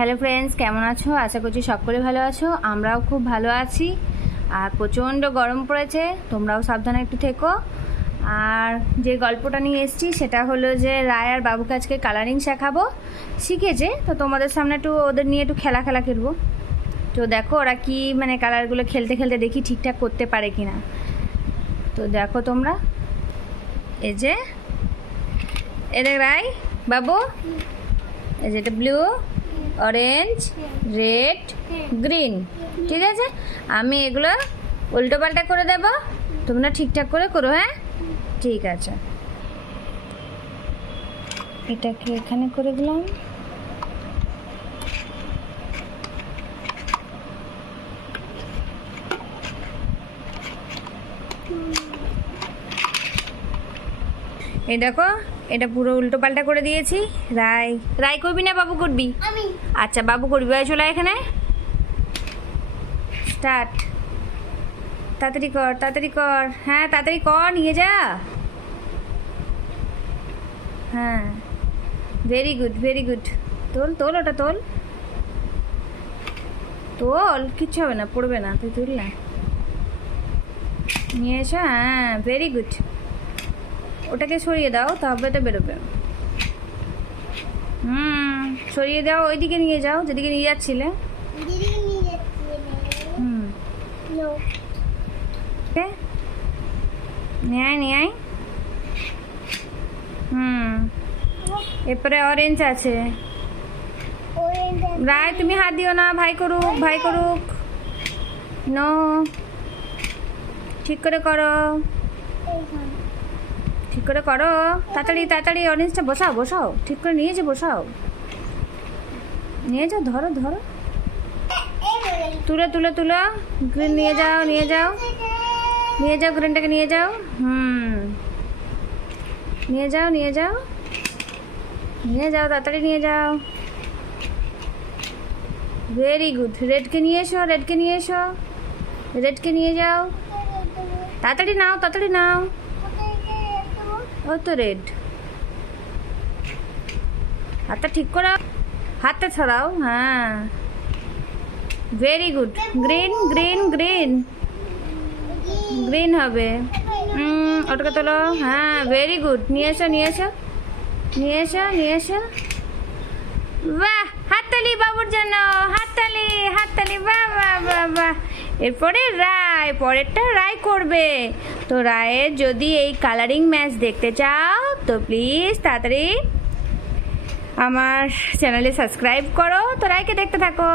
Hello friends, কেমন আছো? আশা করছি সকলে ভালো আছো। আমরাও খুব ভালো আছি। আর প্রচণ্ড গরম পড়েছে, তোমরাও সাবধানে একটু থেকো। আর যে গল্পটা নিয়ে এসেছি, সেটা হলো যে রায় আর বাবুকে আজকে কালারিং শেখাবো। শিখেছে, তো তোমাদের সামনে একটু ওদের নিয়ে একটু খেলা খেলা খেলব। তো দেখো ওরা কি মানে কালারগুলো খেলতে খেলতে দেখি ঠিকঠাক করতে পারে কি না তো দেখো তোমরা। এই যে এটা রায়, বাবু? এই যে এটা ব্লু অরেঞ্জ রেড গ্রিন ঠিক আছে? আমি এগুলো উল্টো পাল্টা করে দেব। তোমরা ঠিকঠাক করে করো হ্যাঁ? ঠিক আছে। এটাকে এখানে করে দিলাম। এই দেখো এটা পুরো উল্টো পাল্টা করে দিয়েছি। রায় রায় করবি না বাবু করবি? আচ্ছা বাবু করবি ভাই চলে এখানে। স্টার্ট। তাড়াতাড়ি কর তাড়াতাড়ি কর। হ্যাঁ তাড়াতাড়ি কর নিয়ে যা। হ্যাঁ। ভেরি গুড ভেরি গুড তোল তোল ওটা তোল। তোল কিচ্ছু হবে না পড়বে না তুই তুল না। নিয়ে এসো হ্যাঁ ভেরি গুড ওটাকে সরিয়ে দাও তবে তো বেরোবে। হুম সরিয়ে দাও ওইদিকে নিয়ে যাও যেদিকে নিয়ে যাচ্ছিলে। হুম। নিয়ে আয় নিয়ে আয়। হুম। এরপরে অরেঞ্জ আছে। রায় তুমি হাত দিও না ভাই করুক ভাই করুক। নো ঠিক করে করো। ঠিক করে করো। তাড়াতাড়ি তাড়াতাড়ি অরেঞ্জটা বসাও বসাও। ঠিক করে নিয়ে যে বসাও। নিয়ে যাও, ধরো ধরো। তুলে তুলে, তুলো। গ্রিন নিয়ে যাও নিয়ে যাও। নিয়ে যাও গ্রিনটাকে নিয়ে যাও। হুম। নিয়ে যাও নিয়ে যাও। নিয়ে যাও, তাড়াতাড়ি নিয়ে যাও। ভেরি গুড রেডকে নিয়ে এসো রেডকে নিয়ে এসো। রেডকে নিয়ে যাও। তাড়াতাড়ি নাও তাড়াতাড়ি নাও। ও তো রেড হাতটা ঠিক করো হাতটা ছড়াও হ্যাঁ। Very good green green green green হবে। ওটাকে তোলো। হ্যাঁ ভেরি গুড নিয়ে এসো নিয়ে এসো। নিয়ে এসো নিয়ে এসো। বাহ! হাততালি বাবুর জন্য। হাততালি হাততালি। বাহ বাহ বাহ বাহ। এরপরে রায়, পরেরটা রায় করবে। তো রায়ের যদি এই কালারিং ম্যাচ দেখতে চাও, তো প্লিজ তাড়াতাড়ি আমার চ্যানেলে সাবস্ক্রাইব করো। তো রায়কে দেখতে থাকো।